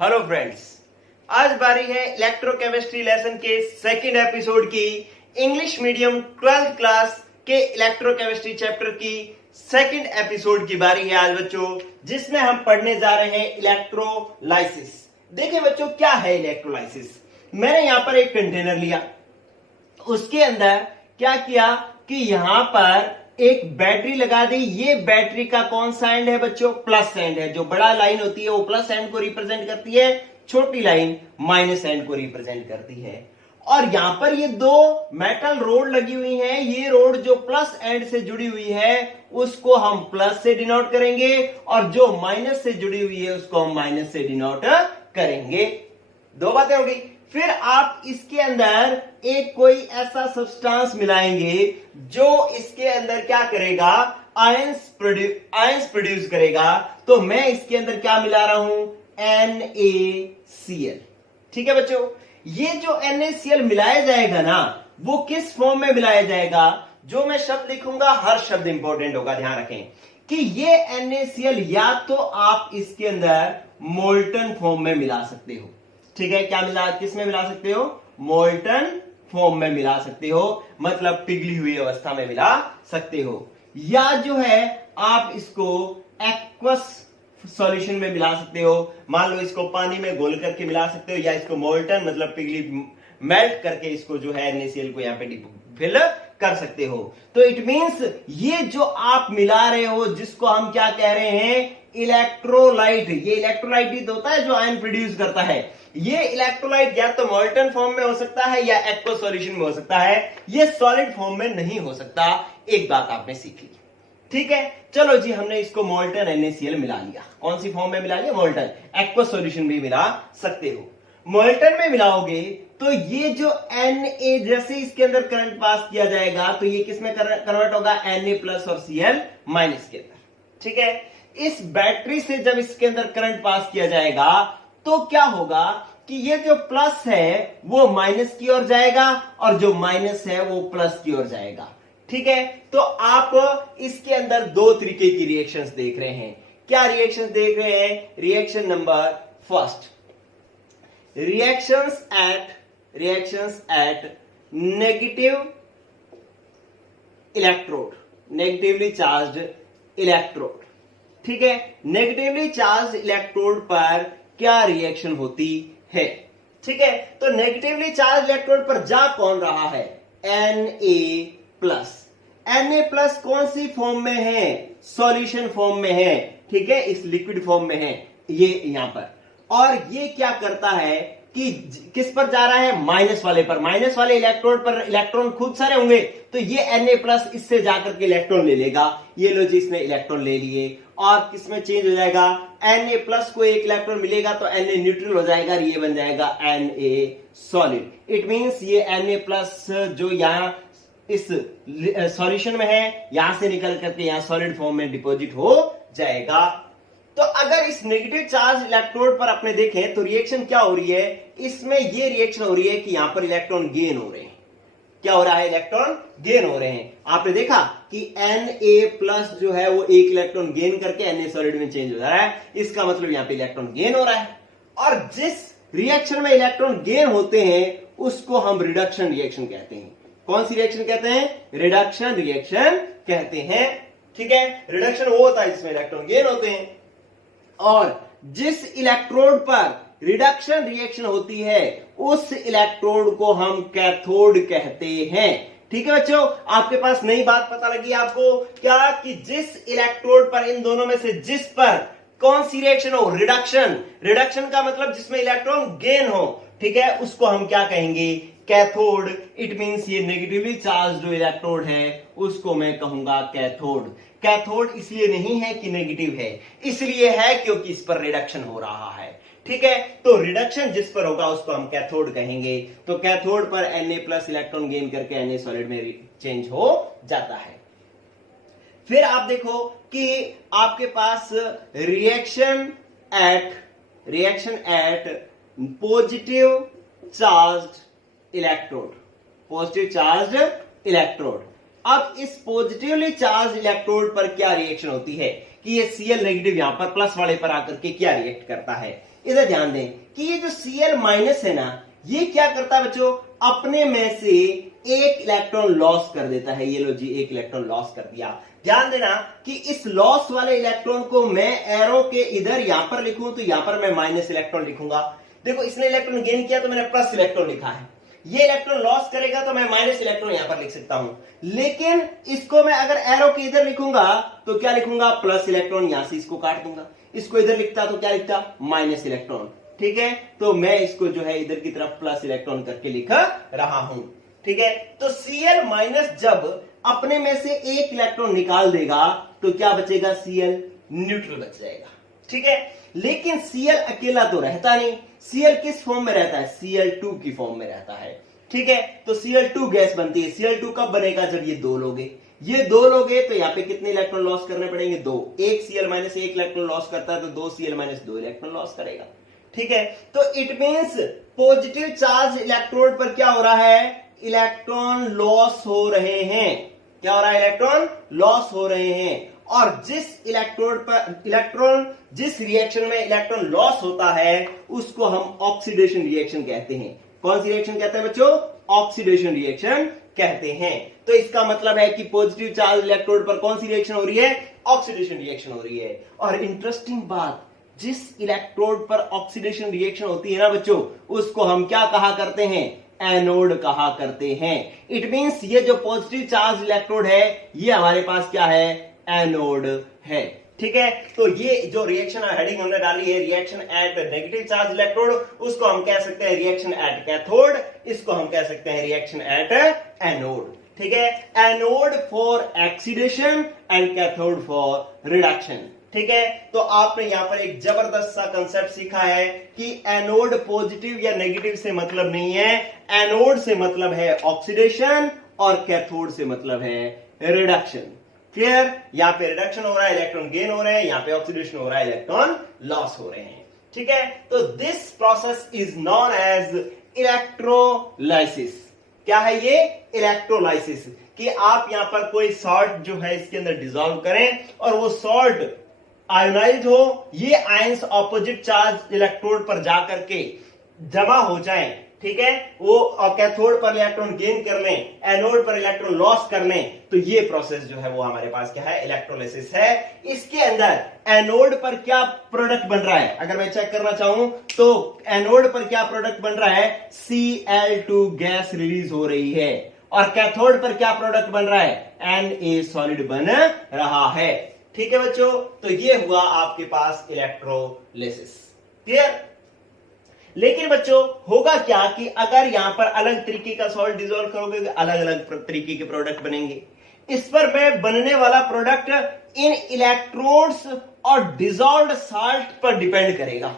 Hello friends, आज बारी है इलेक्ट्रोकेमिस्ट्री लेसन के सेकंड एपिसोड की। इंग्लिश मीडियम 12th क्लास के इलेक्ट्रोकेमिस्ट्री चैप्टर की सेकंड एपिसोड की बारी है आज बच्चों, जिसमें हम पढ़ने जा रहे हैं इलेक्ट्रोलाइसिस। देखिए बच्चों, क्या है इलेक्ट्रोलाइसिस। मैंने यहां पर एक कंटेनर लिया, उसके अंदर क्या किया कि यहां पर एक बैटरी लगा दी। ये बैटरी का कौन सा एंड है बच्चों? प्लस एंड है। जो बड़ा लाइन होती है वो प्लस एंड को रिप्रेजेंट करती है, छोटी लाइन माइनस एंड को रिप्रेजेंट करती है। और यहां पर ये दो मेटल रोड लगी हुई हैं। ये रोड जो प्लस एंड से जुड़ी हुई है उसको हम प्लस से डिनोट करेंगे, और जो माइनस से जुड़ी हुई है उसको हम माइनस से डिनोट करेंगे। दो बातें होगी। फिर आप इसके अंदर एक कोई ऐसा सब्सटेंस मिलाएंगे जो इसके अंदर क्या करेगा? आयंस प्रोड्यूस करेगा। तो मैं इसके अंदर क्या मिला रहा हूं? NaCl। ठीक है बच्चों, ये जो NaCl मिलाया जाएगा ना, वो किस फॉर्म में मिलाया जाएगा? जो मैं शब्द लिखूंगा हर शब्द इंपॉर्टेंट होगा, ध्यान रखें कि ये NaCl या तो आप इसके अंदर मोल्टन फॉर्म में मिला सकते हो। ठीक है, किस में मिला सकते हो? मोल्टन फॉर्म में मिला सकते हो, मतलब पिघली हुई अवस्था में मिला सकते हो। या जो है आप इसको एक्वस सॉल्यूशन में मिला सकते हो। मान लो इसको पानी में घोल करके मिला सकते हो, या इसको मोल्टन मतलब पिघली मेल्ट करके इसको जो है NaCl को यहाँ पे फिल कर सकते हो। तो इट मींस ये जो आप मिला रहे हो, जिसको हम क्या कह रहे हैं? इलेक्ट्रोलाइट। ये इलेक्ट्रोलाइट ही तो होता है जो आयन प्रोड्यूस करता है। ये इलेक्ट्रोलाइट या तो मोल्टन फॉर्म में हो सकता है या एक्वस सॉल्यूशन में हो सकता है, ये सॉलिड फॉर्म में नहीं हो सकता। एक बात आपने सीख ली। ठीक है, चलो जी, हमने इसको मोल्टन NaCl मिला लिया। कौन सी फॉर्म में मिला लिया? मोल्टन। एक्वस सॉल्यूशन भी मिला सकते हो। मोल्टन में मिलाओगे तो ये जो Na, जैसे इसके अंदर करंट पास किया जाएगा तो ये किस में कन्वर्ट होगा? Na प्लस और Cl माइनस के अंदर। ठीक है, इस बैटरी से जब इसके अंदर करंट पास किया जाएगा तो क्या होगा कि ये जो प्लस है वो माइनस की ओर जाएगा, और जो माइनस है वो प्लस की ओर जाएगा। ठीक है, तो आप इसके अंदर दो तरीके की रिएक्शंस देख रहे हैं। क्या रिएक्शंस देख रहे हैं? Reaction number first, reactions at negative electrode, negatively charged electrode. ठीक है, नेगेटिवली चार्ज इलेक्ट्रोड पर क्या रिएक्शन होती है? ठीक है, तो नेगेटिवली चार्ज इलेक्ट्रोड पर जा कौन रहा है? Na प्लस कौन सी फॉर्म में है? सॉल्यूशन फॉर्म में है। ठीक है, इस लिक्विड फॉर्म में है ये यहां पर। और ये क्या करता है कि किस पर जा रहा है? माइनस वाले पर। माइनस वाले इलेक्ट्रोड पर इलेक्ट्रॉन खूब सारे होंगे, तो ये Na प्लस इससे जाकर के इलेक्ट्रॉन ले लेगा। ये लो जी, इसने इलेक्ट्रॉन ले लिए, और किसमें चेंज हो जाएगा? Na प्लस को एक इलेक्ट्रॉन मिलेगा तो Na न्यूट्रल हो जाएगा, ये बन जाएगा Na सॉलिड। इट मींस ये Na प्लस जो यहां इस सॉल्यूशन में है, यहां से निकल करके यहां सॉलिड फॉर्म में डिपॉजिट हो जाएगा। तो अगर इस नेगेटिव चार्ज इलेक्ट्रोड पर अपने देखें तो रिएक्शन क्या हो रही है? इसमें ये रिएक्शन हो रही है कि यहां पर इलेक्ट्रॉन गेन हो रहे हैं। क्या हो रहा है? इलेक्ट्रॉन गेन हो रहे हैं। आपने देखा कि Na प्लस जो है वो एक इलेक्ट्रॉन गेन करके Na सॉलिड में चेंज हो जा रहा है। इसका मतलब यहां पे इलेक्ट्रॉन गेन हो रहा है। और जिस रिएक्शन में इलेक्ट्रॉन गेन होते हैं उसको हम रिडक्शन रिएक्शन कहते हैं। कौन सी रिएक्शन कहते हैं? रिडक्शन रिएक्शन कहते हैं। ठीक है, रिडक्शन वो होता है जिसमें इलेक्ट्रॉन गेन होते हैं। और जिस इलेक्ट्रोड पर रिडक्शन रिएक्शन होती है उस इलेक्ट्रोड को हम कैथोड कहते हैं। ठीक है बच्चों, आपके पास नई बात पता लगी आपको क्या? कि जिस इलेक्ट्रोड पर, इन दोनों में से जिस पर कौन सी रिएक्शन हो? रिडक्शन। रिडक्शन का मतलब जिसमें इलेक्ट्रॉन गेन हो, ठीक है, उसको हम क्या कहेंगे? कैथोड। इट मींस ये नेगेटिवली चार्ज जो इलेक्ट्रोड है उसको मैं कहूंगा कैथोड। कैथोड इसलिए नहीं है कि नेगेटिव है, इसलिए है क्योंकि इस पर रिडक्शन हो रहा है। ठीक है, तो रिडक्शन जिस पर होगा उसको हम कैथोड कहेंगे। तो कैथोड पर Na प्लस इलेक्ट्रॉन गेन करके Na सॉलिड में चेंज हो जाता है। फिर आप देखो कि आपके पास reaction at positive charge electrode, अब इस पॉजिटिवली चार्ज इलेक्ट्रोड पर क्या रिएक्शन होती है कि ये Cl नेगेटिव यहां पर प्लस वाले पर आकर के क्या रिएक्ट करता है। इधर ध्यान दें कि ये जो Cl माइनस है ना, ये क्या करता है बच्चों, अपने में से एक इलेक्ट्रॉन लॉस कर देता है। ये लो जी, एक इलेक्ट्रॉन लॉस कर दिया। ध्यान देना कि इस लॉस वाले इलेक्ट्रॉन को मैं एरो के इधर यहां पर लिखूं तो यहां पर मैं माइनस इलेक्ट्रॉन लिखूंगा। देखो इसने इलेक्ट्रॉन गेन किया तो मैंने प्लस इलेक्ट्रॉन लिखा है, ये इलेक्ट्रॉन लॉस करेगा तो मैं माइनस इलेक्ट्रॉन यहां पर लिख सकता हूं। लेकिन इसको मैं अगर एरो के इधर लिखूंगा तो क्या लिखूंगा, प्लस इलेक्ट्रॉन, यहां से इसको काट दूंगा। इसको इधर लिखता तो क्या लिखता, माइनस इलेक्ट्रॉन। ठीक है, तो मैं इसको जो है इधर की तरफ प्लस इलेक्ट्रॉन करके लिख रहा हूं। ठीक है, तो Cl माइनस जब अपने में से एक इलेक्ट्रॉन निकाल देगा तो क्या बचेगा, Cl न्यूट्रल बच जाएगा। ठीक है, लेकिन Cl अकेला तो रहता नहीं। Cl किस फॉर्म में रहता है, Cl2 की फॉर्म में रहता है। ठीक है, तो Cl2 गैस बनती है। Cl2 कब बनेगा, जब ये दो लोगे। ये दो लोगे तो यहाँ पे कितने इलेक्ट्रॉन लॉस करने पड़ेंगे, दो। एक Cl माइनस एक इलेक्ट्रॉन लॉस करता है तो दो Cl माइनस दो इलेक्ट्रॉन लॉस करेगा। ठीक है, तो it means positive charge electrode पर क्या हो रहा है, इलेक्ट्रॉन लॉस हो रहे हैं। क्या हो रहा है, इलेक्ट्रॉन लॉस हो रहे हैं। और जिस इलेक्ट्रोड पर इलेक्ट्रॉन, जिस रिएक्शन में इलेक्ट्रॉन लॉस होता है उसको हम ऑक्सीडेशन रिएक्शन कहते हैं। कौन सी रिएक्शन कहते हैं बच्चों, ऑक्सीडेशन रिएक्शन कहते हैं। तो इसका मतलब है कि पॉजिटिव चार्ज इलेक्ट्रोड पर कौन सी रिएक्शन हो रही है, ऑक्सीडेशन रिएक्शन हो रही है। और इंटरेस्टिंग बात, जिस इलेक्ट्रोड पर ऑक्सीडेशन रिएक्शन होती है ना बच्चों, उसको हम क्या कहा करते हैं, एनोड कहा करते हैं। इट मींस ये जो पॉजिटिव चार्ज इलेक्ट्रोड है ये हमारे पास क्या है, एनोड है। ठीक है, तो ये जो रिएक्शन हेडिंग हमने डाली है, reaction at negative charge electrode, उसको हम कह सकते हैं रिएक्शन एट कैथोड, इसको हम कह सकते हैं रिएक्शन एट एनोड। ठीक है, anode for oxidation and cathode for reduction. ठीक है, तो आपने यहां पर एक जबरदस्त सा कंसेप्ट सीखा है कि एनोड पॉजिटिव या नेगेटिव से मतलब नहीं है, एनोड से मतलब है ऑक्सीडेशन और कैथोड से मतलब है रिडक्शन। क्लियर, यहां पे रिडक्शन हो रहा है, इलेक्ट्रॉन गेन हो रहे हैं, यहां पे ऑक्सीडेशन हो रहा है, इलेक्ट्रॉन लॉस हो रहे हैं। ठीक है, तो this process is known as electrolysis. क्या है ये, इलेक्ट्रोलाइसिस, कि आप यहां पर कोई सॉल्ट जो है इसके अंदर डिसॉल्व करें और वो सॉल्ट आयोनाइज्ड हो, ये आयंस ऑपोजिट चार्ज इलेक्ट्रोड पर जाकर के जमा हो जाएं। ठीक है, वो कैथोड पर इलेक्ट्रॉन गेन कर लें, एनोड पर इलेक्ट्रॉन लॉस कर लें, तो ये प्रोसेस जो है वो हमारे पास क्या है, इलेक्ट्रोलाइसिस है। इसके अंदर एनोड पर क्या प्रोडक्ट बन रहा है, अगर मैं चेक करना चाहूं तो एनोड पर क्या प्रोडक्ट बन रहा है, Cl2 गैस रिलीज हो रही है। और कैथोड पर क्या प्रोडक्ट बन रहा है, Na सॉलिड बन रहा है। ठीक है बच्चों, तो ये हुआ आपके पास इलेक्ट्रोलिसिस। क्लियर। लेकिन बच्चों होगा क्या कि अगर यहां पर अलग तरीके का सॉल्ट डिसॉल्व करोगे, अलग अलग तरीके के प्रोडक्ट बनेंगे। इस पर मैं बनने वाला प्रोडक्ट इन इलेक्ट्रोड्स और डिसॉल्व्ड साल्ट पर डिपेंड करेगा।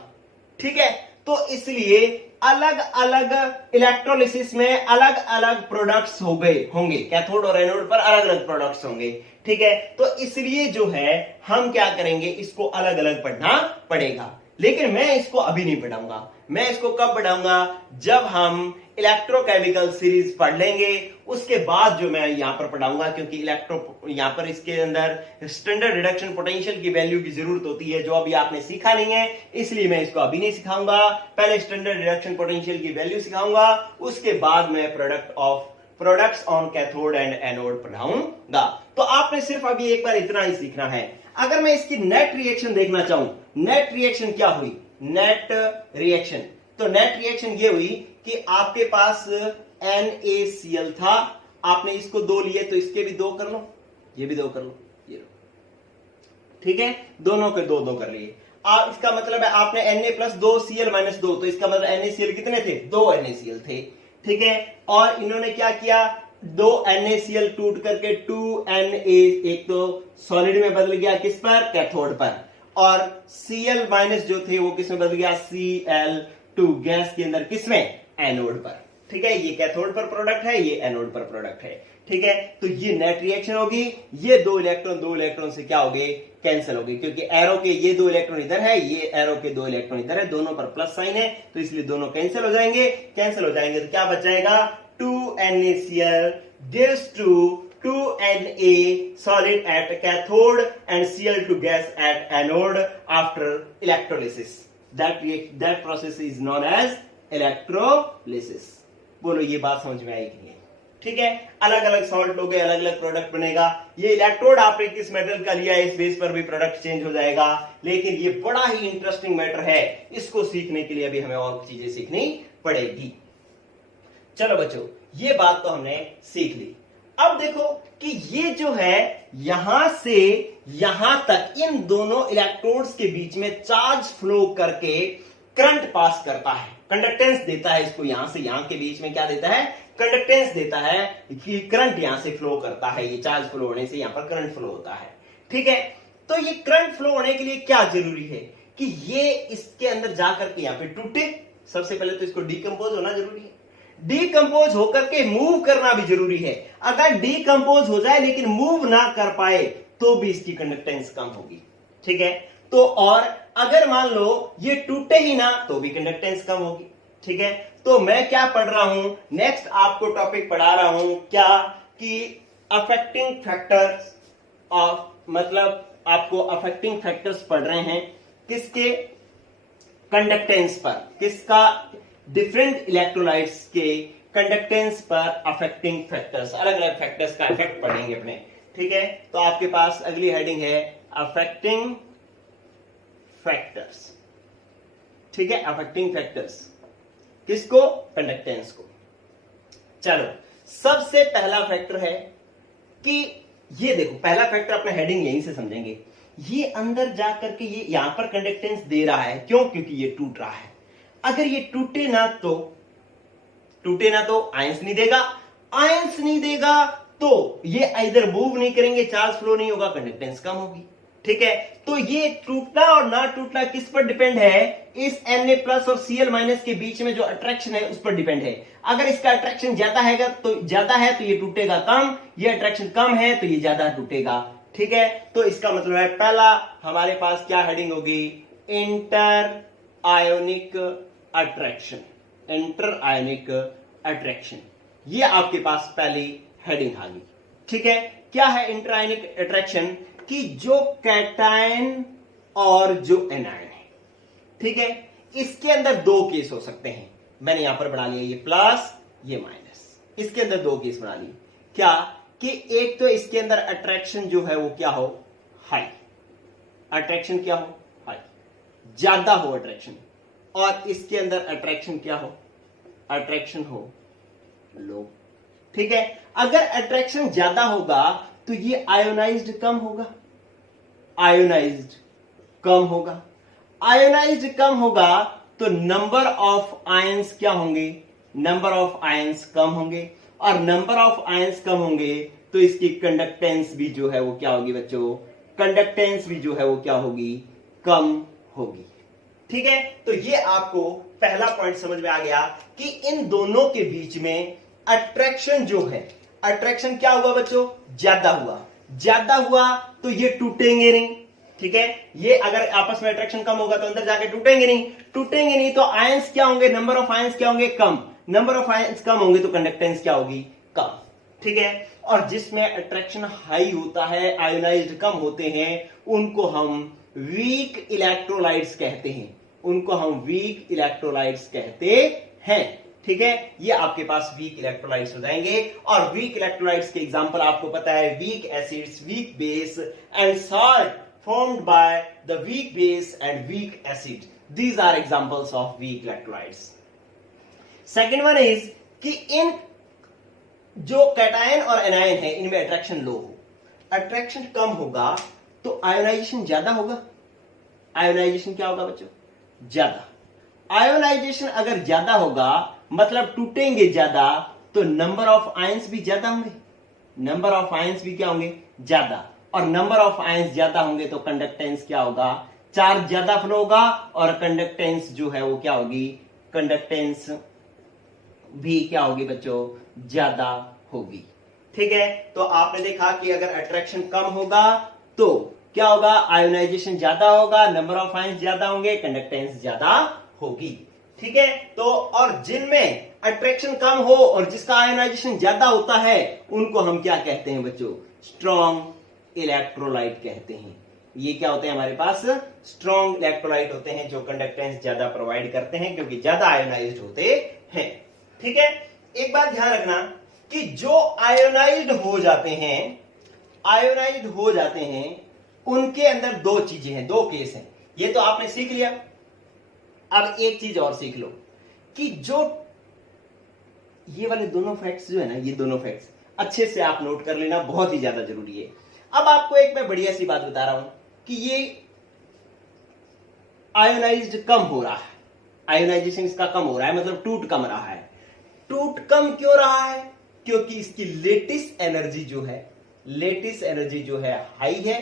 ठीक है, तो इसलिए अलग अलग इलेक्ट्रोलिसिस में अलग अलग प्रोडक्ट्स होंगे, कैथोड और एनोड पर अलग अलग प्रोडक्ट्स होंगे। ठीक है, तो इसलिए जो है हम क्या करेंगे, इसको अलग अलग पढ़ना पड़ेगा। लेकिन मैं इसको अभी नहीं पढ़ाऊंगा, मैं इसको कब पढ़ाऊंगा, जब हम इलेक्ट्रोकेमिकल सीरीज पढ़ लेंगे, उसके बाद जो मैं यहां पर पढ़ाऊंगा। क्योंकि यहां पर इसके अंदर स्टैंडर्ड रिडक्शन पोटेंशियल की वैल्यू की जरूरत होती है, जो अभी आपने सीखा नहीं है, इसलिए मैं इसको अभी नहीं सिखाऊंगा। पहले स्टैंडर्ड रिडक्शन पोटेंशियल की वैल्यू सिखाऊंगा, उसके बाद मैं products on cathode and anode पढ़ाऊंगा। तो आपने सिर्फ अभी एक बार इतना ही सीखना है। अगर मैं इसकी नेट रिएक्शन देखना चाहूं, नेट रिएक्शन क्या हुई, नेट रिएक्शन, तो नेट रिएक्शन ये हुई कि आपके पास NaCl था, आपने इसको दो लिए तो इसके भी दो कर लो, ये भी दो कर लो, ये लो। ठीक है, दोनों के दो दो कर लिए। इसका मतलब है आपने Na प्लस 2 Cl माइनस 2, तो इसका मतलब NaCl कितने थे, 2 NaCl थे। ठीक है, और इन्होंने क्या किया, 2 NaCl टूट करके 2Na, एक तो सॉलिड में बदल गया, किस पर, कैथोड पर, और Cl माइनस जो थे वो किस में बदल गया, Cl2 गैस के अंदर, किसमें, एनोड पर। ठीक है, ये कैथोड पर प्रोडक्ट है, ये एनोड पर प्रोडक्ट है। ठीक है, तो ये नेट रिएक्शन होगी। ये दो इलेक्ट्रॉन से क्या हो गए, कैंसिल हो गए, क्योंकि एरो के ये दो इलेक्ट्रॉन इधर है, ये एरो के दो इलेक्ट्रॉन इधर है, दोनों पर प्लस साइन है, तो इसलिए दोनों कैंसिल हो जाएंगे। कैंसिल हो जाएंगे तो क्या बच जाएगा, 2 NaCl gives to 2Na solid at cathode and Cl2 gas at anode after electrolysis. That process is known as electrolysis. बोलो ये बात समझ में आई कि नहीं? ठीक है, अलग अलग सॉल्ट हो गए, अलग अलग प्रोडक्ट बनेगा। ये इलेक्ट्रोड आपने किस मेटल का लिया है, इस बेस पर भी प्रोडक्ट चेंज हो जाएगा। लेकिन ये बड़ा ही इंटरेस्टिंग मैटर है, इसको सीखने के लिए अभी हमें और चीजें सीखनी पड़ेगी। चलो बच्चों, ये बात तो हमने सीख ली। अब देखो कि ये जो है यहां से यहां तक इन दोनों इलेक्ट्रोड्स के बीच में चार्ज फ्लो करके करंट पास करता है, कंडक्टेंस देता है इसको। यहां से यहां के बीच में क्या देता है, कंडक्टेंस देता है कि करंट यहां से फ्लो करता है। ये चार्ज फ्लो होने से यहां पर करंट फ्लो होता है। ठीक है, तो ये करंट फ्लो होने के लिए क्या जरूरी है कि ये इसके अंदर जाकर के यहां पे टूटे। सबसे पहले तो इसको डीकंपोज होना जरूरी है, डीकंपोज होकर के मूव करना भी जरूरी है। अगर डीकंपोज हो जाए लेकिन मूव ना कर पाए तो भी इसकी कंडक्टेंस कम होगी। ठीक है, तो और अगर मान लो ये टूटे ही ना तो भी कंडक्टेंस कम होगी। ठीक है, तो मैं क्या पढ़ रहा हूं, नेक्स्ट आपको टॉपिक पढ़ा रहा हूं क्या कि अफेक्टिंग फैक्टर्स ऑफ, मतलब आपको अफेक्टिंग फैक्टर्स पढ़ रहे हैं किसके, कंडक्टेंस पर। किसका, डिफरेंट इलेक्ट्रोलाइट्स के कंडक्टेंस पर अफेक्टिंग फैक्टर्स, अलग अलग फैक्टर्स का इफेक्ट पढ़ेंगे अपने। ठीक है, तो आपके पास अगली हेडिंग है अफेक्टिंग फैक्टर्स। ठीक है, अफेक्टिंग फैक्टर्स किसको, कंडक्टेंस को। चलो, सबसे पहला फैक्टर है कि ये देखो, पहला फैक्टर अपना हेडिंग यहीं से समझेंगे। ये अंदर जाकर के ये यहां पर कंडक्टेंस दे रहा है, क्यों, क्योंकि ये टूट रहा है। अगर ये टूटे ना तो आयंस नहीं देगा, आयंस नहीं देगा तो ये इधर मूव नहीं करेंगे, चार्ज फ्लो नहीं होगा, कंडक्टेंस कम होगी। ठीक है, तो ये टूटना और ना टूटना किस पर डिपेंड है, इस Na प्लस और Cl माइनस के बीच में जो अट्रैक्शन है उस पर डिपेंड है। अगर इसका अट्रैक्शन ज्यादा है तो ये टूटेगा कम, ये अट्रैक्शन कम है तो ये ज्यादा टूटेगा। ठीक है, तो इसका मतलब है पहला हमारे पास क्या हेडिंग होगी, inter ionic attraction. Inter ionic attraction, ये आपके पास पहली हेडिंग आ गई। ठीक है, क्या है इंटर आयोनिक अट्रैक्शन, कि जो कैटायन और जो एनायन है, ठीक है, इसके अंदर दो केस हो सकते हैं। मैंने यहां पर बना लिया ये प्लस ये माइनस, इसके अंदर दो केस बना लिए। क्या कि एक तो इसके अंदर अट्रैक्शन जो है वो क्या हो, हाई, अट्रैक्शन क्या हो, हाई, ज्यादा हो अट्रैक्शन, और इसके अंदर अट्रैक्शन क्या हो, अट्रैक्शन हो लो। ठीक है, अगर अट्रैक्शन ज्यादा होगा तो ये आयोनाइज्ड कम होगा, आयोनाइज्ड कम होगा, आयोनाइज्ड कम होगा तो नंबर ऑफ आयंस क्या होंगे, नंबर ऑफ आयंस कम होंगे, और नंबर ऑफ आयंस कम होंगे तो इसकी कंडक्टेंस भी जो है वो क्या होगी बच्चों, कंडक्टेंस भी जो है वो क्या होगी, कम होगी। ठीक है, तो ये आपको पहला पॉइंट समझ में आ गया कि इन दोनों के बीच में अट्रैक्शन जो है, अट्रैक्शन क्या हुआ बच्चों, ज्यादा हुआ, ज्यादा हुआ तो ये टूटेंगे नहीं। ठीक है, ये अगर आपस में अट्रैक्शन कम होगा तो अंदर जाके टूटेंगे नहीं, टूटेंगे नहीं तो आयंस क्या होंगे, नंबर ऑफ आयंस क्या होंगे, कम, नंबर ऑफ आयंस कम होंगे तो कंडक्टेंस क्या होगी, कम। ठीक है, और जिसमें अट्रैक्शन हाई होता है, आयोनाइज्ड कम होते हैं, उनको हम वीक इलेक्ट्रोलाइट्स कहते हैं, उनको हम वीक इलेक्ट्रोलाइट्स कहते हैं। ठीक है, ये आपके पास वीक इलेक्ट्रोलाइट्स हो जाएंगे, और वीक इलेक्ट्रोलाइट्स के एग्जांपल आपको पता है, weak acids, weak base and salt formed by the weak base and weak acid. These are examples of weak electrolytes. Second one is कि इन जो कैटायन और एनायन है इनमें अट्रैक्शन लो हो, अट्रैक्शन कम होगा तो आयोनाइजेशन ज्यादा होगा। आयोनाइजेशन क्या होगा बच्चों, ज्यादा। आयोनाइजेशन अगर ज्यादा होगा मतलब टूटेंगे ज्यादा, तो नंबर ऑफ आयंस भी ज्यादा होंगे, नंबर ऑफ आयंस भी क्या होंगे, ज्यादा, और नंबर ऑफ आयंस ज्यादा होंगे तो कंडक्टेंस क्या होगा, चार्ज ज्यादा फ्लो होगा, और कंडक्टेंस जो है वो क्या होगी, कंडक्टेंस भी क्या होगी बच्चों, ज्यादा होगी। ठीक है, तो आपने देखा कि अगर अट्रैक्शन कम होगा तो क्या होगा, आयोनाइजेशन ज्यादा होगा, नंबर ऑफ आयंस ज्यादा होंगे, कंडक्टेंस ज्यादा होगी। ठीक है। तो और जिनमें अट्रैक्शन कम हो और जिसका आयोनाइजेशन ज्यादा होता है उनको हम क्या कहते हैं बच्चों, स्ट्रॉन्ग इलेक्ट्रोलाइट कहते हैं। ये क्या होते हैं हमारे पास, स्ट्रॉन्ग इलेक्ट्रोलाइट होते हैं जो कंडक्टेंस ज्यादा प्रोवाइड करते हैं क्योंकि ज्यादा आयोनाइज्ड होते हैं। ठीक है। एक बात ध्यान रखना कि जो आयोनाइज्ड हो जाते हैं उनके अंदर दो चीजें हैं, दो केस हैं। ये तो आपने सीख लिया। अब एक चीज और सीख लो कि जो ये वाले दोनों फैक्ट्स जो है ना, ये दोनों फैक्ट्स अच्छे से आप नोट कर लेना, बहुत ही ज्यादा जरूरी है। अब आपको एक मैं बढ़िया सी बात बता रहा हूं कि ये आयोनाइज्ड कम हो रहा है, आयोनाइजेशन इसका कम हो रहा है, मतलब टूट कम रहा है। टूट कम क्यों रहा है, क्योंकि इसकी लेटिस एनर्जी जो है हाई है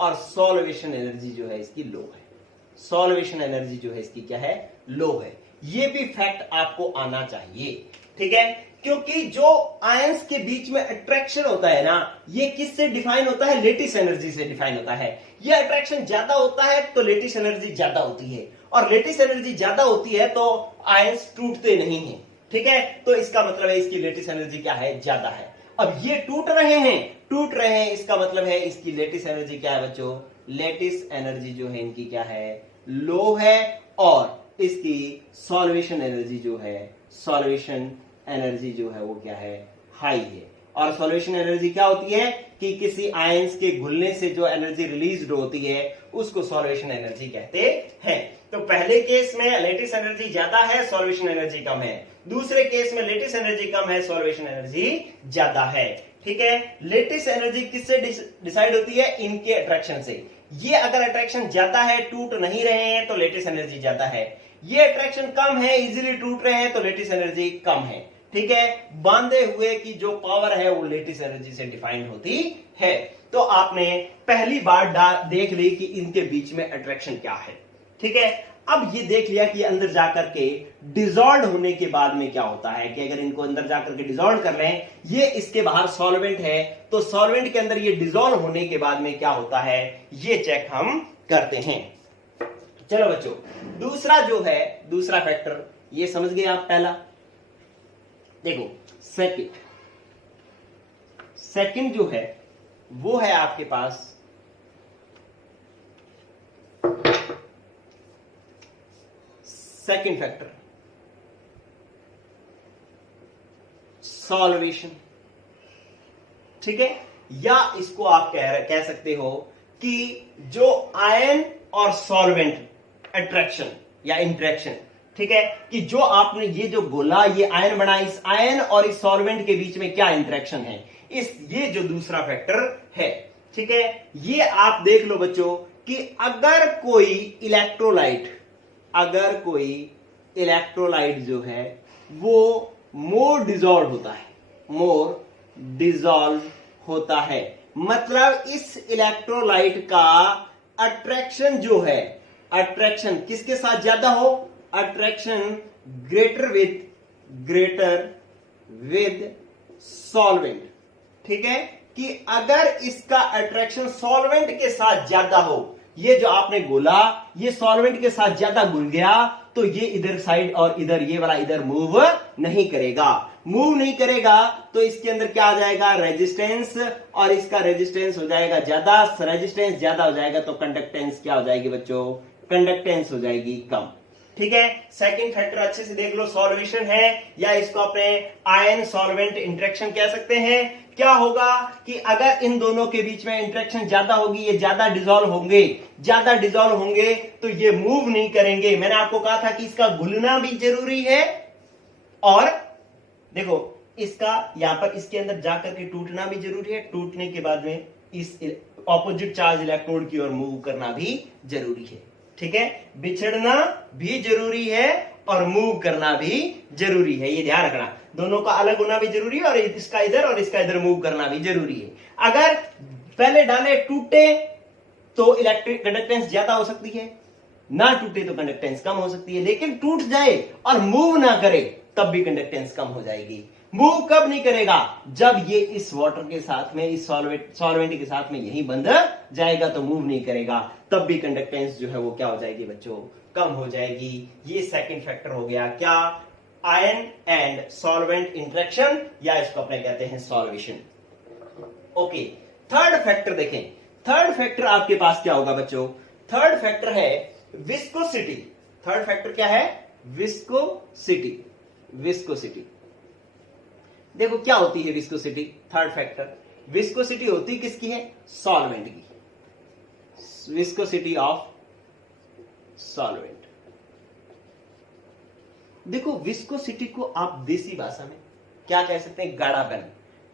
और सॉल्वेशन एनर्जी जो है इसकी लो है। सॉल्वेशन एनर्जी जो है इसकी क्या है, लो है। ये भी फैक्ट आपको आना चाहिए। ठीक है। क्योंकि जो आयंस के बीच में अट्रैक्शन होता है ना, ये किससे डिफाइन होता है, लेटिस एनर्जी से डिफाइन होता है। ये अट्रैक्शन ज्यादा होता है तो लेटिस एनर्जी ज्यादा होती है, और लेटिस एनर्जी ज्यादा होती है तो आयंस टूटते नहीं है। ठीक है। तो इसका मतलब है इसकी लेटिस एनर्जी क्या है, ज्यादा है। अब ये टूट रहे हैं, इसका मतलब है इसकी लेटिस एनर्जी क्या है बच्चों, लेटिस एनर्जी जो है इनकी क्या है, लो है, और इसकी सॉल्वेशन एनर्जी जो है वो क्या है, हाई है। और सॉल्वेशन एनर्जी क्या होती है कि किसी आयंस के घुलने से जो एनर्जी रिलीज होती है उसको सॉल्वेशन एनर्जी कहते हैं। तो पहले केस में लेटिस एनर्जी ज्यादा है, सॉल्वेशन एनर्जी कम है। दूसरे केस में लेटिस एनर्जी कम है, सॉल्वेशन एनर्जी ज्यादा है। ठीक है। लेटिस एनर्जी किससे डिसाइड होती है, इनके अट्रैक्शन से। ये अगर अट्रैक्शन ज्यादा है, टूट नहीं रहे हैं, तो लेटिस एनर्जी ज्यादा है। ये अट्रैक्शन कम है, इजीली टूट रहे हैं, तो लेटिस एनर्जी कम है। ठीक है। बांधे हुए की जो पावर है वो लेटिस एनर्जी से डिफाइन होती है। तो आपने पहली बार देख ली कि इनके बीच में अट्रैक्शन क्या है। ठीक है। अब ये देख लिया कि अंदर जाकर के डिसॉल्व होने के बाद में क्या होता है कि अगर इनको अंदर जाकर के डिसॉल्व कर रहे हैं, ये इसके बाहर सॉल्वेंट है, तो सॉल्वेंट के अंदर ये डिसॉल्व होने के बाद में क्या होता है, ये चेक हम करते हैं। चलो बच्चों, दूसरा जो है, दूसरा फैक्टर ये समझ गए आप। पहला देखो, सेकंड जो है वो है आपके पास सेकंड फैक्टर, सॉल्वेशन। ठीक है। या इसको आप कह सकते हो कि जो आयन और सॉल्वेंट अट्रैक्शन या इंटरेक्शन। ठीक है। कि जो आपने ये जो गोला, ये आयन बना, इस आयन और इस सॉल्वेंट के बीच में क्या इंटरेक्शन है, ये जो दूसरा फैक्टर है। ठीक है। ये आप देख लो बच्चों कि अगर कोई इलेक्ट्रोलाइट जो है वो मोर डिसॉल्व होता है, मतलब इस इलेक्ट्रोलाइट का अट्रैक्शन जो है, अट्रैक्शन किसके साथ ज्यादा हो, अट्रैक्शन ग्रेटर विद सॉल्वेंट। ठीक है। कि अगर इसका अट्रैक्शन सॉल्वेंट के साथ ज्यादा हो, ये जो आपने गोला ये सॉल्वेंट के साथ ज्यादा घुल गया, तो ये इधर साइड और इधर ये वाला इधर मूव नहीं करेगा, तो इसके अंदर क्या आ जाएगा, रेजिस्टेंस, और इसका रेजिस्टेंस हो जाएगा ज्यादा। रेजिस्टेंस ज्यादा हो जाएगा तो कंडक्टेंस क्या हो जाएगी बच्चों, कंडक्टेंस हो जाएगी कम। ठीक है। सेकंड फैक्टर अच्छे से देख लो, सॉल्वेशन है, या इसको अपने आयन सॉल्वेंट इंटरेक्शन कह सकते हैं। क्या होगा कि अगर इन दोनों के बीच में इंटरेक्शन ज्यादा होगी, ये ज्यादा डिसॉल्व होंगे तो ये मूव नहीं करेंगे। मैंने आपको कहा था कि इसका घुलना भी जरूरी है, और देखो इसका यहां पर इसके अंदर जाकर के टूटना भी जरूरी है। टूटने के बाद में इस ऑपोजिट चार्ज इलेक्ट्रोड की ओर मूव करना भी जरूरी है। ठीक है। बिछड़ना भी जरूरी है और मूव करना भी जरूरी है, ये ध्यान रखना। दोनों का अलग होना भी जरूरी है, और इसका इधर और इसका इधर मूव करना भी जरूरी है। अगर पहले डाले टूटे तो इलेक्ट्रिक कंडक्टेंस ज्यादा हो सकती है, ना टूटे तो कंडक्टेंस कम हो सकती है, लेकिन टूट जाए और मूव ना करे तब भी कंडक्टेंस कम हो जाएगी। मूव कब नहीं करेगा? जब ये इस वाटर के साथ में, इस सॉल्वेंट के साथ में यहीं बंद जाएगा तो मूव नहीं करेगा, तब भी कंडक्टेंस जो है वो क्या हो जाएगी बच्चों? कम हो जाएगी। ये सेकंड फैक्टर हो गया क्या? आयन एंड सॉल्वेंट इंटरेक्शन, या इसको अपने कहते हैं सॉल्वेशन। ओके, थर्ड फैक्टर देखें। थर्ड फैक्टर आपके पास क्या होगा बच्चों? थर्ड फैक्टर है विस्कोसिटी। थर्ड फैक्टर क्या है? विस्कोसिटी। विस्कोसिटी देखो क्या होती है विस्कोसिटी? थर्ड फैक्टर विस्कोसिटी होती किसकी है? सॉल्वेंट की। Viscosity of solvent. देखो विस्कोसिटी को आप देसी भाषा में क्या कह सकते हैं? गाढ़ापन।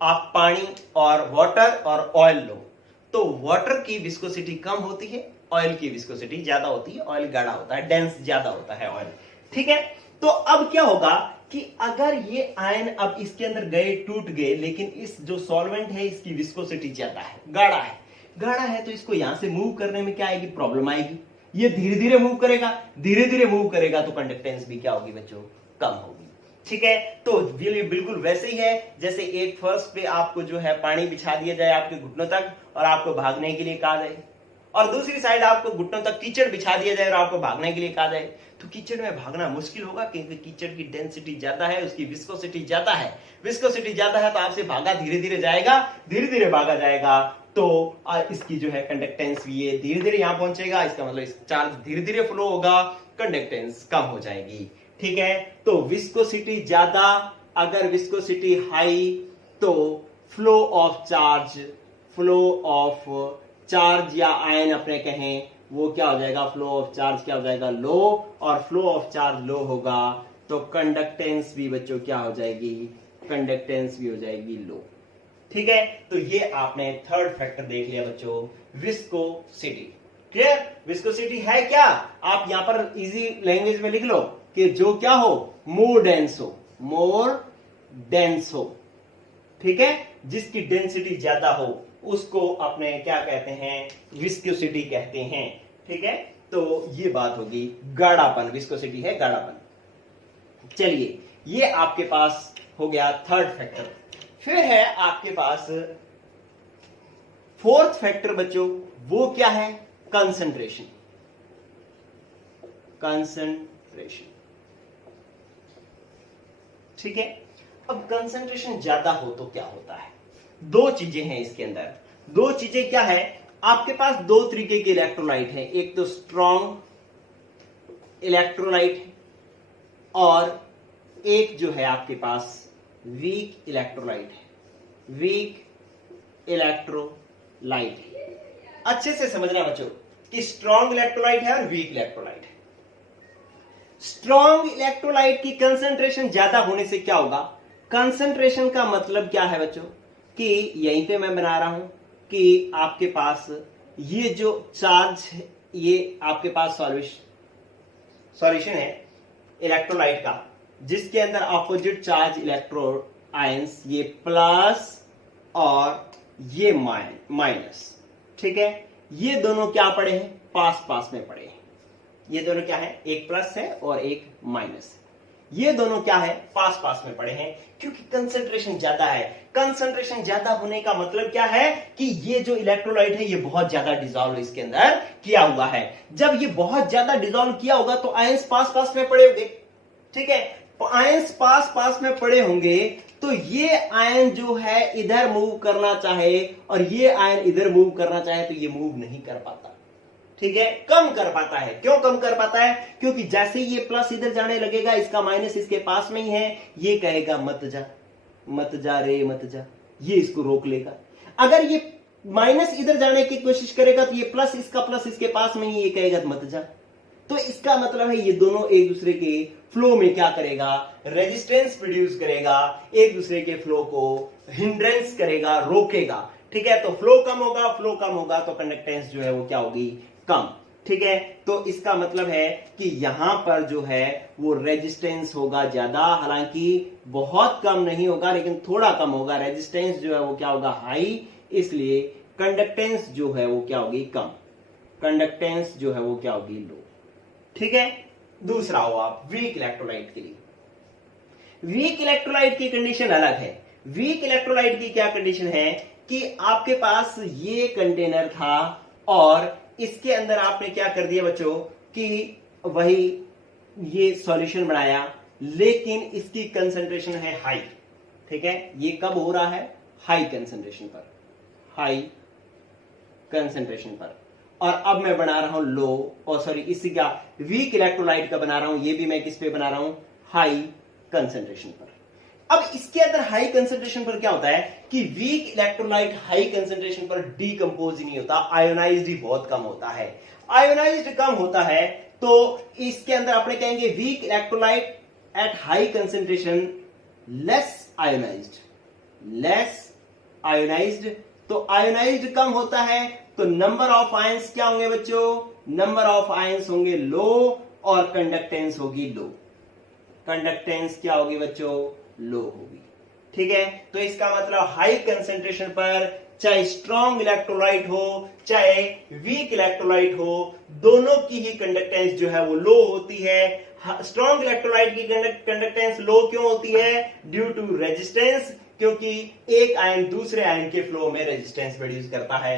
आप पानी और वाटर और ऑयल लो तो वाटर की विस्कोसिटी कम होती है, ऑयल की विस्कोसिटी ज्यादा होती है। ऑयल गाढ़ा होता है, डेंस ज्यादा होता है ऑयल। ठीक है, तो अब क्या होगा कि अगर ये आयन अब इसके अंदर गए, टूट गए, लेकिन इस जो सॉल्वेंट है इसकी विस्कोसिटी ज्यादा है, गाढ़ा है। गाढ़ा है तो इसको यहां से मूव करने में क्या आएगी? प्रॉब्लम आएगी। ये धीरे धीरे मूव करेगा, धीरे धीरे मूव करेगा तो कंडक्टेंस भी क्या होगी बच्चों? कम होगी। ठीक है, तो बिल्कुल वैसे ही है जैसे एक फर्श पे आपको जो है पानी बिछा दिया जाए आपके घुटनों तक और आपको भागने के लिए कहा जाए, और दूसरी साइड आपको घुटनों तक कीचड़ बिछा दिया जाए और आपको भागने के लिए कहा जाए, तो कीचड़ में भागना मुश्किल होगा क्योंकि कीचड़ की डेंसिटी ज्यादा है, उसकी विस्कोसिटी ज्यादा है। विस्कोसिटी ज्यादा है तो आपसे भागा धीरे धीरे जाएगा, धीरे धीरे भागा जाएगा तो इसकी जो है कंडक्टेंस भी ये धीरे धीरे यहां पहुंचेगा। इसका मतलब इस चार्ज धीरे धीरे फ्लो होगा, कंडक्टेंस कम हो जाएगी। ठीक है, तो विस्कोसिटी ज्यादा, अगर विस्कोसिटी हाई तो फ्लो ऑफ चार्ज या आयन अपने कहें वो क्या हो जाएगा? फ्लो ऑफ चार्ज क्या हो जाएगा? लो। और फ्लो ऑफ चार्ज लो होगा तो कंडक्टेंस भी बच्चों क्या हो जाएगी? कंडक्टेंस भी हो जाएगी लो। ठीक है, तो ये आपने थर्ड फैक्टर देख लिया बच्चों, विस्कोसिटी। क्लियर? विस्कोसिटी है क्या? आप यहां पर इजी लैंग्वेज में लिख लो कि जो क्या हो? मोर डेंस हो, मोर डेंस हो। ठीक है, जिसकी डेंसिटी ज्यादा हो उसको अपने क्या कहते हैं? विस्कोसिटी कहते हैं। ठीक है, तो ये बात होगी गाढ़ापन। विस्कोसिटी है गाढ़ापन। चलिए, ये आपके पास हो गया थर्ड फैक्टर। फिर है आपके पास फोर्थ फैक्टर बच्चों, वो क्या है? कंसंट्रेशन। कंसंट्रेशन। ठीक है, अब कंसंट्रेशन ज्यादा हो तो क्या होता है? दो चीजें हैं इसके अंदर। दो चीजें क्या है? आपके पास दो तरीके के इलेक्ट्रोलाइट हैं, एक तो स्ट्रॉन्ग इलेक्ट्रोलाइट है और एक जो है आपके पास वीक इलेक्ट्रोलाइट है। वीक इलेक्ट्रोलाइट है। अच्छे से समझना बच्चों कि स्ट्रॉन्ग इलेक्ट्रोलाइट है और वीक इलेक्ट्रोलाइट है। स्ट्रॉन्ग इलेक्ट्रोलाइट की कंसंट्रेशन ज्यादा होने से क्या होगा? कंसंट्रेशन का मतलब क्या है बच्चों कि यहीं पे मैं बना रहा हूं कि आपके पास ये जो चार्ज है, ये आपके पास सॉल्यूशन है इलेक्ट्रोलाइट का, जिसके अंदर अपोजिट चार्ज इलेक्ट्रो आयंस, ये प्लस और ये माइनस। ठीक है, ये दोनों क्या पड़े हैं? पास पास में पड़े हैं। ये दोनों क्या है? एक प्लस है और एक माइनस है। ये दोनों क्या है? पास पास में पड़े हैं क्योंकि कंसंट्रेशन ज्यादा है। कंसंट्रेशन ज्यादा होने का मतलब क्या है कि ये जो इलेक्ट्रोलाइट है ये बहुत ज्यादा डिसॉल्व इसके अंदर किया हुआ है। जब ये बहुत ज्यादा डिसॉल्व किया होगा तो आयंस पास पास में पड़े होंगे। ठीक है, आयंस पास पास में पड़े होंगे तो ये आयन जो है इधर मूव करना चाहे और ये आयन इधर मूव करना चाहे तो ये मूव नहीं कर पाता। ठीक है, कम कर पाता है। क्यों कम कर पाता है? क्योंकि जैसे ही ये प्लस इधर जाने लगेगा, इसका माइनस इसके पास में ही है, ये कहेगा मत जा, मत जा रे मत जा, ये इसको रोक लेगा। अगर ये माइनस इधर जाने की कोशिश करेगा तो ये प्लस इसके पास में ही, ये कहेगा मत जा। तो इसका मतलब है ये दोनों एक दूसरे के फ्लो में क्या करेगा? रेजिस्टेंस प्रोड्यूस करेगा, एक दूसरे के फ्लो को हिंड्रेंस करेगा, रोकेगा। ठीक है, तो फ्लो कम होगा तो कंडक्टेंस जो है वो क्या होगी? कम। ठीक है, तो इसका मतलब है कि यहां पर जो है वो रेजिस्टेंस होगा ज्यादा, हालांकि बहुत कम नहीं होगा लेकिन थोड़ा कम होगा। रेजिस्टेंस जो है वो क्या होगा? हाई, इसलिए कंडक्टेंस जो है वो क्या होगी? कम। कंडक्टेंस जो है वो क्या होगी? लो। ठीक है, दूसरा हो आप वीक इलेक्ट्रोलाइट के लिए। वीक इलेक्ट्रोलाइट की कंडीशन अलग है। वीक इलेक्ट्रोलाइट की क्या कंडीशन है कि आपके पास ये कंटेनर था और इसके अंदर आपने क्या कर दिया बच्चों कि वही ये सॉल्यूशन बनाया, लेकिन इसकी कंसंट्रेशन है हाई। ठीक है, ये कब हो रहा है? हाई कंसंट्रेशन पर, हाई कंसंट्रेशन पर। और अब मैं बना रहा हूं लो, और सॉरी इसी का वीक इलेक्ट्रोलाइट का बना रहा हूं, ये भी मैं किस पे बना रहा हूं? हाई कंसंट्रेशन पर। अब इसके अंदर हाई कंसंट्रेशन पर क्या होता है कि वीक इलेक्ट्रोलाइट हाई कंसंट्रेशन पर डीकंपोज ही नहीं होता, आयोनाइज्ड ही बहुत कम होता है। आयोनाइज्ड कम होता है तो इसके अंदर अपने कहेंगे weak electrolyte at high concentration less ionised, less ionised. तो आयोनाइज्ड कम होता है तो नंबर ऑफ आयंस क्या होंगे बच्चों? नंबर ऑफ आयंस होंगे लो और कंडक्टेंस होगी लो। कंडक्टेंस क्या होगी बच्चों? लो होगी। ठीक है, तो इसका मतलब हाई कंसंट्रेशन पर चाहे स्ट्रॉन्ग इलेक्ट्रोलाइट हो चाहे वीक इलेक्ट्रोलाइट हो, दोनों की ही कंडक्टेंस जो है वो लो होती है। स्ट्रॉन्ग इलेक्ट्रोलाइट की कंडक्टेंस लो क्यों होती है? ड्यू टू रेजिस्टेंस, क्योंकि एक आयन दूसरे आयन के फ्लो में रेजिस्टेंस प्रोड्यूस करता है।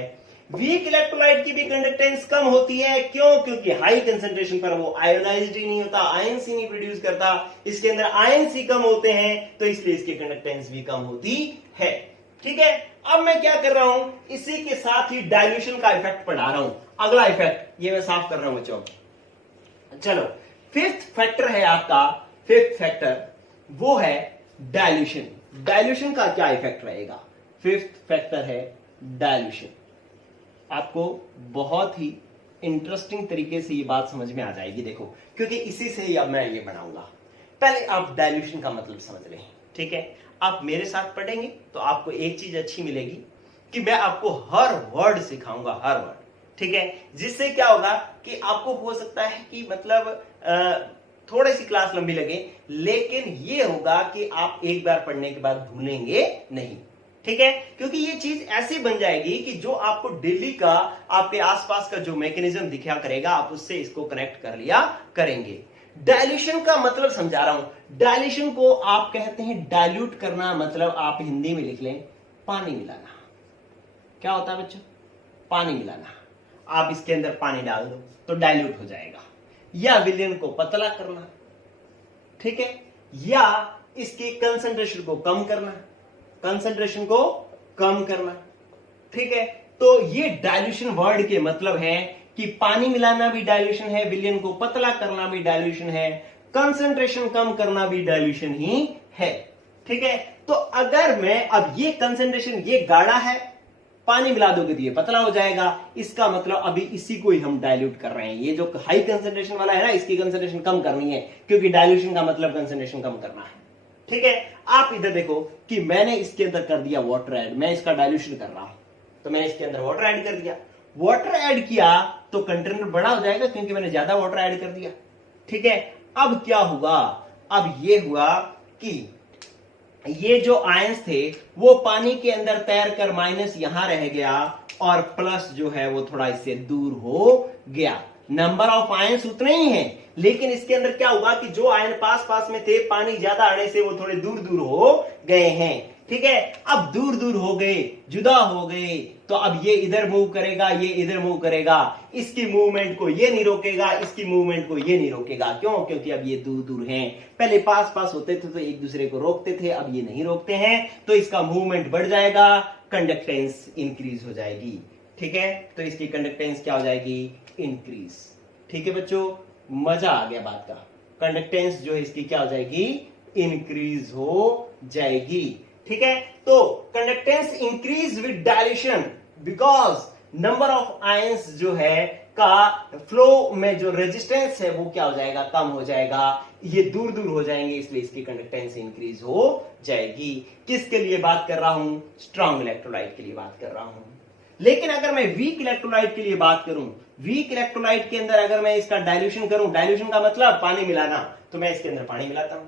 वीक इलेक्ट्रोलाइट की भी कंडक्टेंस कम होती है, क्यों? क्योंकि हाई कंसंट्रेशन पर वो आयोनाइज्ड ही नहीं होता, आयंस ही नहीं प्रोड्यूस करता, इसके अंदर आयंस ही कम होते हैं, तो इसलिए इसकी कंडक्टेंस भी कम होती है। ठीक है, अब मैं क्या कर रहा हूं? इसी के साथ ही डाइल्यूशन का इफेक्ट पढ़ा रहा हूं। अगला इफेक्ट ये मैं साफ कर रहा हूं बच्चों। चलो, फिफ्थ फैक्टर है आपका, फिफ्थ फैक्टर वो है डाइल्यूशन। डाइल्यूशन का क्या इफेक्ट रहेगा? फिफ्थ फैक्टर है डाइल्यूशन। आपको बहुत ही इंटरेस्टिंग तरीके से ये बात समझ में आ जाएगी, देखो, क्योंकि इसी से ही अब मैं ये बनाऊंगा। पहले आप डाइल्यूशन का मतलब समझ लें। ठीक है, आप मेरे साथ पढ़ेंगे तो आपको एक चीज अच्छी मिलेगी कि मैं आपको हर वर्ड सिखाऊंगा, हर वर्ड। ठीक है, जिससे क्या होगा कि आपको हो सकता है कि मतलब थोड़ी सी क्लास लंबी लगे, लेकिन ये होगा कि आप एक बार पढ़ने के बाद भूलेंगे नहीं। ठीक है, क्योंकि ये चीज ऐसी बन जाएगी कि जो आपको डेली का आपके आसपास का जो मैकेनिज्म दिखा करेगा, आप उससे इसको कनेक्ट कर लिया करेंगे। डाइल्यूशन का मतलब समझा रहा हूं। डाइल्यूशन को आप कहते हैं डाइल्यूट करना, मतलब आप हिंदी में लिख लें पानी मिलाना। क्या होता है बच्चों? पानी मिलाना। आप इसके अंदर पानी डाल दो तो डाइल्यूट हो जाएगा। या विलयन को पतला करना, ठीक है, या इसकी कंसंट्रेशन को कम करना, कंसंट्रेशन को कम करना। ठीक है, तो ये डाइल्यूशन वर्ड के मतलब है कि पानी मिलाना भी डाइल्यूशन है, विलयन को पतला करना भी डाइल्यूशन है, कंसंट्रेशन कम करना भी डाइल्यूशन ही है। ठीक है, तो अगर मैं अब ये कंसंट्रेशन ये गाढ़ा है, पानी मिला दोगे तो ये पतला हो जाएगा, इसका मतलब अभी इसी को ही हम डाइल्यूट कर रहे हैं। ये जो हाई कंसंट्रेशन वाला है ना, इसकी कंसंट्रेशन कम करनी है, क्योंकि डाइल्यूशन का मतलब कंसंट्रेशन कम करना है। ठीक है, आप इधर देखो कि मैंने इसके अंदर कर दिया वाटर ऐड, मैं इसका डाइल्यूशन कर रहा हूं, तो मैंने इसके अंदर वाटर ऐड कर दिया। वाटर ऐड किया तो कंटेनर बड़ा हो जाएगा, क्योंकि मैंने ज्यादा वाटर ऐड कर दिया। ठीक है, अब क्या हुआ? अब ये हुआ कि ये जो आयंस थे वो पानी के अंदर तैरकर माइनस यहां रह गया और प्लस जो है वो थोड़ा इससे दूर हो गया। नंबर ऑफ आयंस उतने ही हैं, लेकिन इसके अंदर क्या हुआ कि जो आयन पास पास में थे, पानी ज्यादा आने से वो थोड़े दूर दूर हो गए हैं। ठीक है, अब दूर दूर हो गए, जुदा हो गए, तो अब ये इधर मूव करेगा, ये इधर मूव करेगा, इसकी मूवमेंट को ये नहीं रोकेगा, इसकी मूवमेंट को ये नहीं रोकेगा। क्यों? क्योंकि अब ये दूर दूर हैं। पहले पास पास होते थे तो एक दूसरे को रोकते थे, अब ये नहीं रोकते हैं, तो इसका मूवमेंट बढ़ जाएगा, कंडक्टेंस इंक्रीज हो जाएगी। ठीक है, तो इसकी कंडक्टेंस क्या हो जाएगी? इंक्रीज। ठीक है बच्चों, मजा आ गया बात का। कंडक्टेंस जो है इसकी क्या हो जाएगी? इंक्रीज हो जाएगी। ठीक है, तो conductance increase with dilution because number of ions जो है का फ्लो में जो रेजिस्टेंस है वो क्या हो जाएगा? कम हो जाएगा, ये दूर दूर हो जाएंगे, इसलिए इसकी कंडक्टेंस इंक्रीज हो जाएगी। किसके लिए बात कर रहा हूं? स्ट्रॉन्ग इलेक्ट्रोलाइट के लिए बात कर रहा हूं। लेकिन अगर मैं वीक इलेक्ट्रोलाइट के लिए बात करूं, वीक इलेक्ट्रोलाइट के अंदर अगर मैं इसका डाइल्यूशन करूं, डाइल्यूशन का मतलब पानी मिलाना, तो मैं इसके अंदर पानी मिलाता हूं।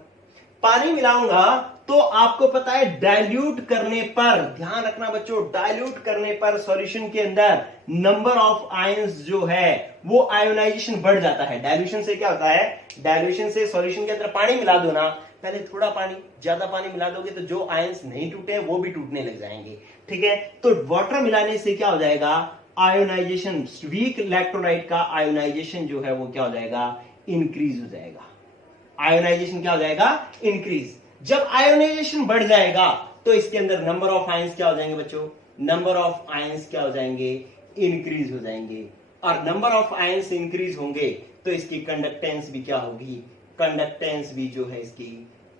पानी मिलाऊंगा तो आपको पता है डाइल्यूट करने पर, ध्यान रखना बच्चों, डाइल्यूट करने पर सॉल्यूशन के अंदर नंबर ऑफ आयंस जो है वो आयोनाइजेशन बढ़ जाता है। डाइल्यूशन से क्या होता है, डाइल्यूशन से सॉल्यूशन के अंदर पानी मिला दो ना, पहले थोड़ा पानी, ज्यादा पानी मिला दोगे तो जो आयंस नहीं टूटे हैं वो भी टूटने लग जाएंगे, ठीक है। तो वाटर मिलाने से क्या हो जाएगा, आयोनाइजेशन, वीक इलेक्ट्रोलाइट का आयोनाइजेशन जो है वो क्या हो जाएगा, इंक्रीज हो जाएगा। आयोनाइजेशन क्या हो जाएगा, इंक्रीज। जब आयोनाइजेशन बढ़ जाएगा तो इसके अंदर नंबर ऑफ आयंस क्या हो जाएंगे बच्चों, नंबर ऑफ आयंस क्या हो जाएंगे, इंक्रीज हो जाएंगे। और नंबर ऑफ आयंस इंक्रीज होंगे तो इसकी कंडक्टेंस भी क्या होगी, कंडक्टेंस भी जो है इसकी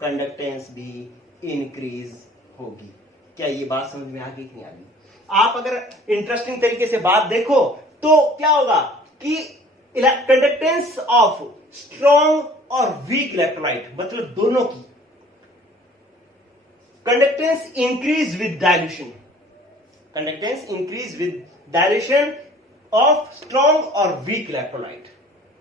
कंडक्टेंस भी इंक्रीज होगी। क्या ये बात समझ में आ गई कि नहीं आ गई? आप अगर इंटरेस्टिंग तरीके से बात देखो तो क्या होगा कि कंडक्टेंस ऑफ स्ट्रॉन्ग और वीक इलेक्ट्रोलाइट, मतलब दोनों की conductance increase with dilution, conductance increase with dilution of strong और वीक इलेक्ट्रोलाइट,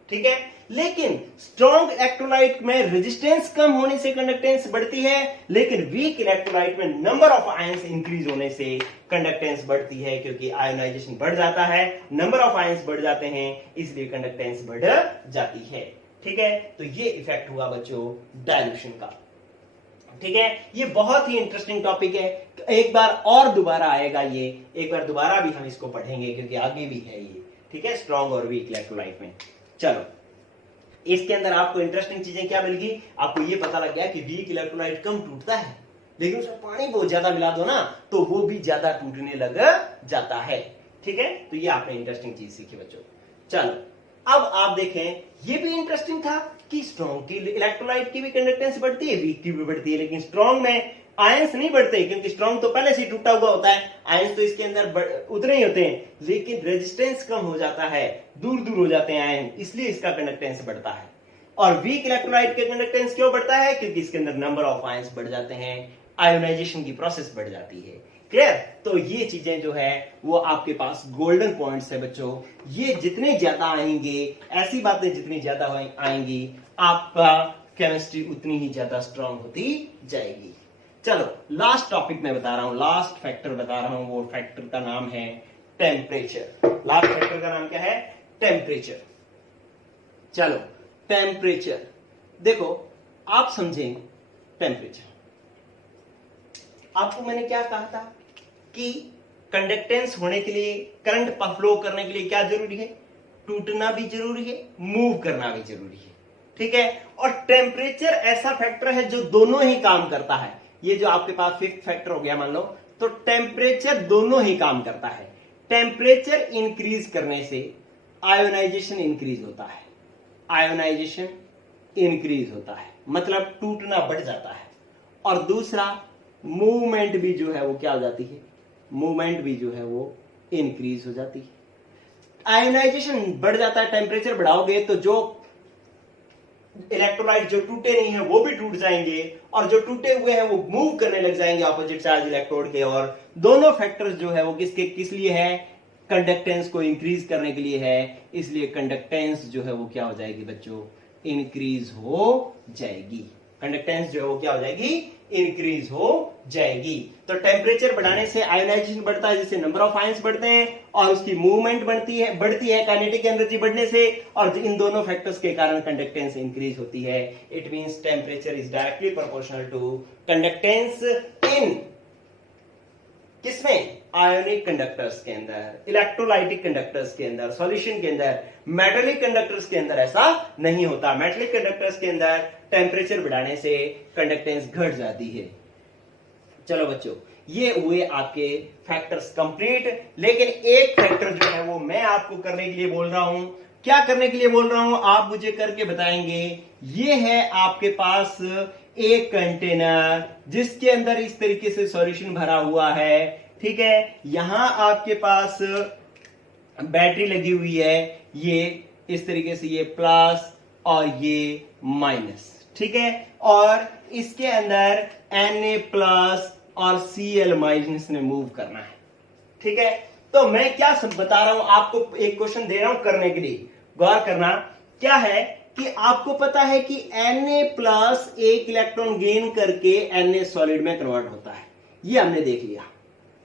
ठीक है। लेकिन स्ट्रॉन्ग इलेक्ट्रोलाइट में रेजिस्टेंस कम होने से कंडक्टेंस बढ़ती है, लेकिन वीक इलेक्ट्रोलाइट में नंबर ऑफ आयंस इंक्रीज होने से कंडक्टेंस बढ़ती है, क्योंकि आयोनाइजेशन बढ़ जाता है, नंबर ऑफ आयंस बढ़ जाते हैं, इसलिए कंडक्टेंस बढ़ जाती है, ठीक है। तो ये इफेक्ट हुआ बच्चों डाइल्यूशन का, ठीक है। ये बहुत ही इंटरेस्टिंग टॉपिक है, एक बार और दोबारा आएगा ये, एक बार दोबारा भी हम इसको पढ़ेंगे क्योंकि आगे भी है ये, ठीक है, स्ट्रॉन्ग और वीक इलेक्ट्रोलाइट में। चलो, इसके अंदर आपको इंटरेस्टिंग चीजें क्या मिल गई, आपको ये पता लग गया कि वीक इलेक्ट्रोलाइट कम टूटता है, लेकिन उसमें पानी बहुत ज्यादा मिला दो ना तो वो भी ज्यादा टूटने लग जाता है, ठीक है। तो ये आपने इंटरेस्टिंग चीज सीखी बच्चों। चलो, अब आप देखें, ये भी इंटरेस्टिंग था कि स्ट्रॉन्ग की इलेक्ट्रोलाइट की भी कंडक्टेंस बढ़ती है, वीक की भी बढ़ती है, लेकिन स्ट्रॉन्ग में आयंस नहीं बढ़ते क्योंकि स्ट्रॉन्ग तो पहले से ही टूटा हुआ होता है, आयंस तो इसके अंदर उतने ही होते हैं, लेकिन रेजिस्टेंस कम हो जाता है, दूर दूर हो जाते हैं आयन, इसलिए इसका कंडक्टेंस बढ़ता है। और वीक इलेक्ट्रोलाइट का कंडक्टेंस क्यों बढ़ता है, क्योंकि इसके अंदर नंबर ऑफ आयंस बढ़ जाते हैं, आयोनाइजेशन की प्रोसेस बढ़ जाती है। क्लियर? तो ये चीजें जो है वो आपके पास गोल्डन पॉइंट्स है बच्चों, ये जितने ज्यादा आएंगे, ऐसी बातें जितनी ज्यादा आएंगी, आपका केमिस्ट्री उतनी ही ज्यादा स्ट्रांग होती जाएगी। चलो, लास्ट टॉपिक मैं बता रहा हूं, लास्ट फैक्टर बता रहा हूं, वो फैक्टर का नाम है टेम्परेचर। लास्ट फैक्टर का नाम क्या है, टेम्परेचर। चलो, टेम्परेचर देखो, आप समझें टेम्परेचर, आपको मैंने क्या कहा था कि कंडक्टेंस होने के लिए, करंट फ्लो करने के लिए क्या जरूरी है, टूटना भी जरूरी है, मूव करना भी जरूरी है, ठीक है। और टेम्परेचर ऐसा फैक्टर है जो दोनों ही काम करता है। ये जो आपके पास फिफ्थ फैक्टर हो गया मान लो, तो टेम्परेचर दोनों ही काम करता है। टेम्परेचर इंक्रीज करने से आयोनाइजेशन इंक्रीज होता है, आयोनाइजेशन इंक्रीज होता है, मतलब टूटना बढ़ जाता है। और दूसरा, मूवमेंट भी जो है वो क्या हो जाती है, मूवमेंट भी जो है वो इंक्रीज हो जाती है। आयोनाइजेशन बढ़ जाता है, टेम्परेचर बढ़ाओगे तो जो इलेक्ट्रोलाइट जो टूटे नहीं है वो भी टूट जाएंगे, और जो टूटे हुए हैं वो मूव करने लग जाएंगे ऑपोजिट चार्ज इलेक्ट्रोड के। और दोनों फैक्टर्स जो है वो किस लिए है, कंडक्टेंस को इंक्रीज करने के लिए है, इसलिए कंडक्टेंस जो है वो क्या हो जाएगी बच्चों, इंक्रीज हो जाएगी। कंडक्टेंस जो है वो क्या हो जाएगी, इंक्रीज हो जाएगी। तो टेम्परेचर बढ़ाने से आयोनाइजेशन बढ़ता है, जिससे नंबर ऑफ आयंस बढ़ते हैं, और उसकी मूवमेंट बढ़ती है काइनेटिक एनर्जी बढ़ने से, और इन दोनों फैक्टर्स के कारण कंडक्टेंस इंक्रीज होती है। It means temperature is directly proportional to conductance in किसमें, आयोनिक कंडक्टर्स के अंदर, इलेक्ट्रोलाइटिक कंडक्टर्स के अंदर, सॉल्यूशन के अंदर। मेटेलिक कंडक्टर्स के अंदर ऐसा नहीं होता। मेटेलिक कंडक्टर्स के अंदर टेम्परेचर बढ़ाने से कंडक्टेंस घट जाती है। चलो बच्चों, ये हुए आपके फैक्टर्स कंप्लीट, लेकिन एक फैक्टर जो है वो मैं आपको करने के लिए बोल रहा हूं। क्या करने के लिए बोल रहा हूं, आप मुझे करके बताएंगे। ये है आपके पास एक कंटेनर जिसके अंदर इस तरीके से सॉल्यूशन भरा हुआ है, ठीक है। यहां आपके पास बैटरी लगी हुई है, ये इस तरीके से, ये प्लस और ये माइनस, ठीक है। और इसके अंदर Na प्लस और Cl माइनस ने मूव करना है, ठीक है। तो मैं क्या बता रहा हूं आपको, एक क्वेश्चन दे रहा हूं करने के लिए, गौर करना। क्या है कि आपको पता है कि Na प्लस एक इलेक्ट्रॉन गेन करके Na सॉलिड में कन्वर्ट होता है, ये हमने देख लिया।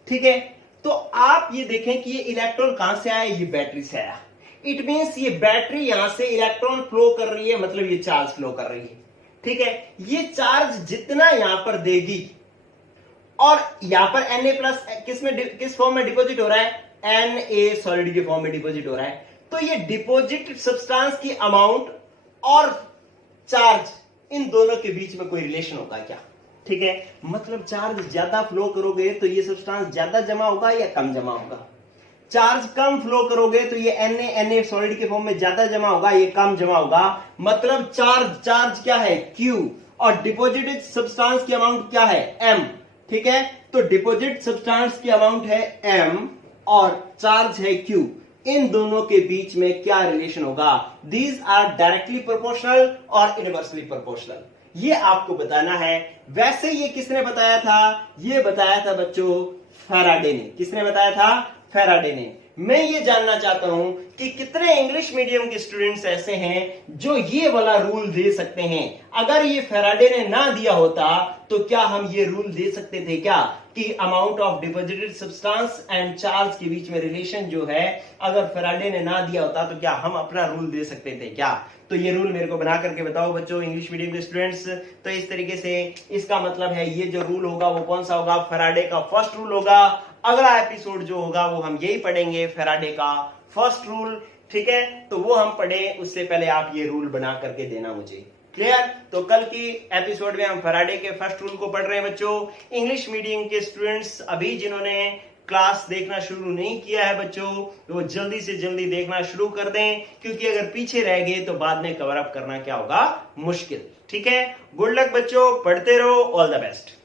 ठीक है, तो आप ये देखें कि ये इलेक्ट्रॉन कहां से आया, ये बैटरी से आया। इट मींस ये बैटरी यहां से इलेक्ट्रॉन फ्लो कर रही है, मतलब ये चार्ज फ्लो कर रही है। ठीक है, ये चार्ज जितना यहां पर देगी, और यहां पर Na प्लस किस फॉर्म में डिपॉजिट हो रहा है, Na सॉलिड के फॉर्म में डिपॉजिट हो रहा है। तो ये डिपॉजिट सब्सटेंस की अमाउंट और चार्ज, इन दोनों के बीच में कोई रिलेशन होगा क्या? ठीक है, मतलब चार्ज ज्यादा फ्लो करोगे तो ये सब्सटेंस ज्यादा जमा होगा या कम जमा होगा? चार्ज कम फ्लो करोगे तो ये Na सॉलिड के फॉर्म में ज्यादा जमा होगा, ये कम जमा होगा। मतलब चार्ज क्या है, Q, और डिपॉजिटेड सब्सटेंस की अमाउंट क्या है, M। ठीक है, तो डिपॉजिट सब्सटेंस की अमाउंट है M और चार्ज है Q। इन दोनों के बीच में क्या रिलेशन होगा? दीज आर डायरेक्टली प्रोपोर्शनल और इनवर्सली प्रोपोर्शनल, ये आपको बताना है। वैसे ये किसने बताया था? ये बताया था बच्चों फैराडे ने। किसने बताया था? फैराडे ने। मैं ये जानना चाहता हूं कि कितने इंग्लिश मीडियम के स्टूडेंट्स ऐसे हैं जो ये वाला रूल दे सकते हैं। अगर ये फैराडे ने ना दिया होता तो क्या हम ये रूल दे सकते थे क्या, कि amount of deposited substance and charge के बीच में रिलेशन जो है, अगर फैराडे ने ना दिया होता तो क्या हम अपना रूल दे सकते थे क्या? तो ये रूल मेरे को बना करके बताओ बच्चों, इंग्लिश मीडियम के स्टूडेंट्स। तो इस तरीके से इसका मतलब है ये जो रूल होगा वो कौन सा होगा? फैराडे का फर्स्ट रूल होगा। अगला एपिसोड जो होगा वो हम यही पढ़ेंगे, फैराडे का फर्स्ट रूल। ठीक है, तो वो हम पढ़े, उससे पहले आप ये रूल बना करके देना मुझे। क्लियर? तो कल की एपिसोड में हम फैराडे के फर्स्ट रूल को पढ़ रहे हैं बच्चों। इंग्लिश मीडियम के स्टूडेंट्स अभी जिन्होंने क्लास देखना शुरू नहीं किया है बच्चों, वो जल्दी से जल्दी देखना शुरू कर दें, क्योंकि अगर पीछे रह गए तो बाद में कवर अप करना क्या होगा, मुश्किल। ठीक है, गुड लक बच्चों, पढ़ते रहो, ऑल द बेस्ट।